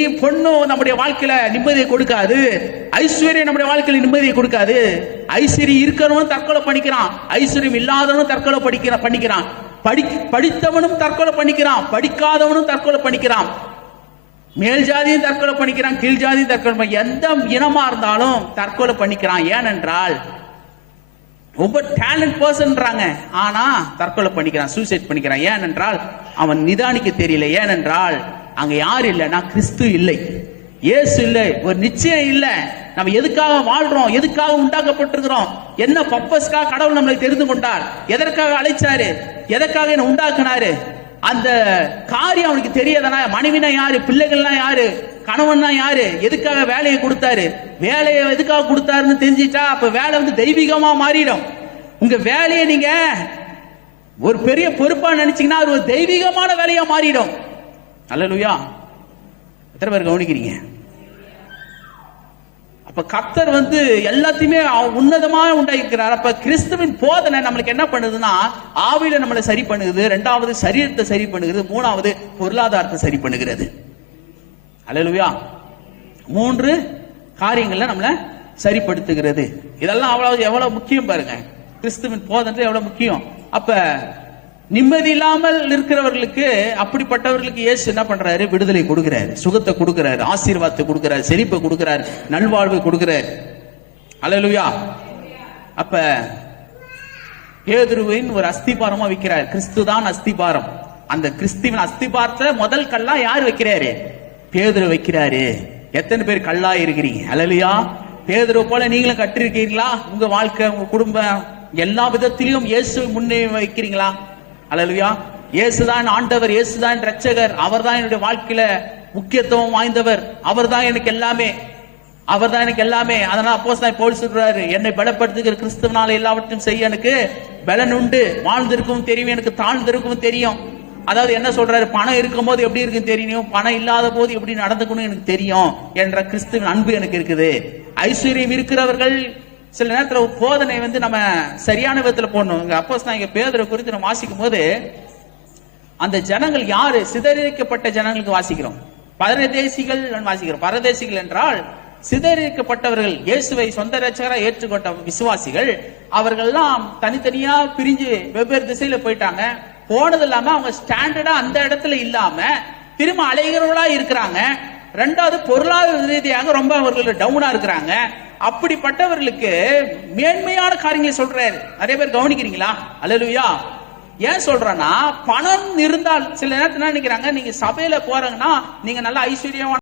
வெள்ளியும் பொண்ணும் நம்முடைய வாழ்க்கையில நிம்மதியை கொடுக்காது. ஐஸ்வர்யம் நம்முடைய வாழ்க்கையில நிம்மதியை கொடுக்காது. ஐஸ்வர்யம் இருக்கிறவனும் தற்கொலை பண்ணிக்கிறான், ஐஸ்வர்யம் இல்லாதவனும் தற்கொலை பண்ணிக்கிறான். படித்தவனும் தற்கொலை பண்ணிக்கிறான், படிக்காதவனும் தற்கொலை பண்ணிக்கிறான். மேல் ஜாதியும் தற்கொலை பண்ணிக்கிறான், கீழ் ஜாதியும் தற்கொலை எந்த இனமா இருந்தாலும் தற்கொலை பண்ணிக்கிறான். ஏனென்றால் ரொம்ப டேலண்ட் பர்சன்றாங்க, ஆனா தற்கொலை பண்ணிக்கிறான், சூசைட் பண்ணிக்கிறான். ஏனென்றால் அவன் நிதானிக்க தெரியல. ஏனென்றால் அங்க யார் இல்லைன்னா கிறிஸ்து இல்லை, இயேசு இல்லை, ஒரு நிச்சயம் இல்லை. நம்ம எதுக்காக வாழ்றோம், எதுக்காக உண்டாக்கப்பட்டிருக்கிறோம், என்ன பர்பஸ்க்காக கடவுள் நம்மளை தெரிந்து கொண்டார், எதற்காக அழைச்சாரு, எதற்காக என்ன உண்டாக்குனாரு, அந்த காரியம் அவனுக்கு தெரியாதனா. மனைவினா யாரு, பிள்ளைகள்னா யாரு, கணவன்னா யாரு, எதுக்காக வேலையை கொடுத்தாரு, வேலையை எதுக்காக கொடுத்தாருன்னு தெரிஞ்சிட்டா அப்ப வேலை வந்து தெய்வீகமா மாறிடும். உங்க வேலையை நீங்க ஒரு பெரிய பொறுப்பா நினைச்சீங்கன்னா அது ஒரு தெய்வீகமான வேலையா மாறிடும். அல்லேலூயா. எத்தனை பேர் கவனிக்கிறீங்க? அப்ப கர்த்தர் வந்து எல்லாத்தையுமே உன்னதமாக உண்டாக்கிறார். அப்ப கிறிஸ்துவின் போதனை நம்மளுக்கு என்ன பண்ணுதுன்னா ஆவியில நம்மளை சரி பண்ணுகிறது, இரண்டாவது சரீரத்தை சரி பண்ணுகிறது, மூணாவது பொருளாதாரத்தை சரி பண்ணுகிறது. அல்லேலூயா. 3 காரியங்கள்ல நம்மளை சரிப்படுத்துகிறது. இதெல்லாம் எவ்வளவு முக்கியம் பாருங்க, கிறிஸ்துவின் போதனை எவ்வளவு முக்கியம். அப்ப நிம்மதி இல்லாமல் இருக்கிறவர்களுக்கு, அப்படிப்பட்டவர்களுக்கு இயேசு என்ன பண்றாரு, விடுதலை கொடுக்கிறாரு, சுகத்தை கொடுக்கிறாரு, ஆசீர்வாதத்தை கொடுக்கிறாரு, செழிப்பை கொடுக்கிறாரு, நல்வாழ்வை கொடுக்கிறாரு. அல்லேலூயா. அப்ப பேதுருவின் ஒரு அஸ்திபாரமா வைக்கிறார். கிறிஸ்து தான் அஸ்திபாரம். அந்த கிறிஸ்துவின் அஸ்திபாரத்துல முதல் கல்லா யார் வைக்கிறாரு, பேதுரு வைக்கிறாரு. எத்தனை பேர் கல்லா இருக்கிறீங்க? அல்லேலூயா. பேதுரு போல நீங்களும் கட்டிருக்கீங்களா? உங்க வாழ்க்கை, உங்க குடும்பம் எல்லா விதத்திலையும் இயேசு முன்னே வைக்கிறீங்களா? அல்லேலூயா. இயேசுதான் ஆண்டவர், இயேசுதான் இரட்சகர், அவர்தான் என்னுடைய வாழ்க்கையில முக்கியத்துவம் வாய்ந்தவர், அவர்தான் எனக்கு எல்லாமே, அவர்தான் எனக்கு எல்லாமே. அதனால அப்போஸ்தலன் பவுல் சொல்றாரு, என்னை பலப்படுத்துகிற கிறிஸ்துவினால எல்லாவற்றையும் செய்ய எனக்கு பலன் உண்டு. வாழ்ந்திருக்கும் தெரியும், எனக்கு தாழ்ந்திருக்கும் தெரியும். அதாவது என்ன சொல்றாரு, பணம் இருக்கும் போது எப்படி இருக்குன்னு தெரியும், பணம் இல்லாத போது எப்படி நடந்துக்கணும் எனக்கு தெரியும் என்ற கிறிஸ்துவின் அன்பு எனக்கு இருக்குது. ஐஸ்வர்யம் இருக்கிறவர்கள் சில நேரத்துல போதனை வந்து நம்ம சரியான விதத்துல போடணும். அப்போஸ்தலன் பேதுரு குறித்து நம்ம வாசிக்கும் போது அந்த ஜனங்கள் யாரு, சிதறடிக்கப்பட்ட ஜனங்களுக்கு வாசிக்கிறோம், பரதேசிகள் வாசிக்கிறோம். பரதேசிகள் என்றால் சிதறடிக்கப்பட்டவர்கள், இயேசுவை சொந்த இரட்சகராக ஏற்றுக்கொண்ட விசுவாசிகள். அவர்கள்லாம் தனித்தனியா பிரிஞ்சு வெவ்வேறு திசையில போயிட்டாங்க. போனது இல்லாம அவங்க ஸ்டாண்டர்டா அந்த இடத்துல இல்லாம திரும்ப அலைகிறவர்களா இருக்கிறாங்க. ரெண்டாவது பொருளாதார ரீதியாக ரொம்ப அவர்கள் டவுனா இருக்கிறாங்க. அப்படிப்பட்டவர்களுக்கு மேன்மையான காரியங்களை சொல்றாரு. நிறைய பேர் கவனிக்கிறீங்களா? அல்லேலூயா. ஏன் சொல்றேன்னா, பணம் இருந்தால் சில நேரத்துல நினைக்கிறாங்க, நீங்க சபையில போறாங்கன்னா நீங்க நல்ல ஐஸ்வர்யமான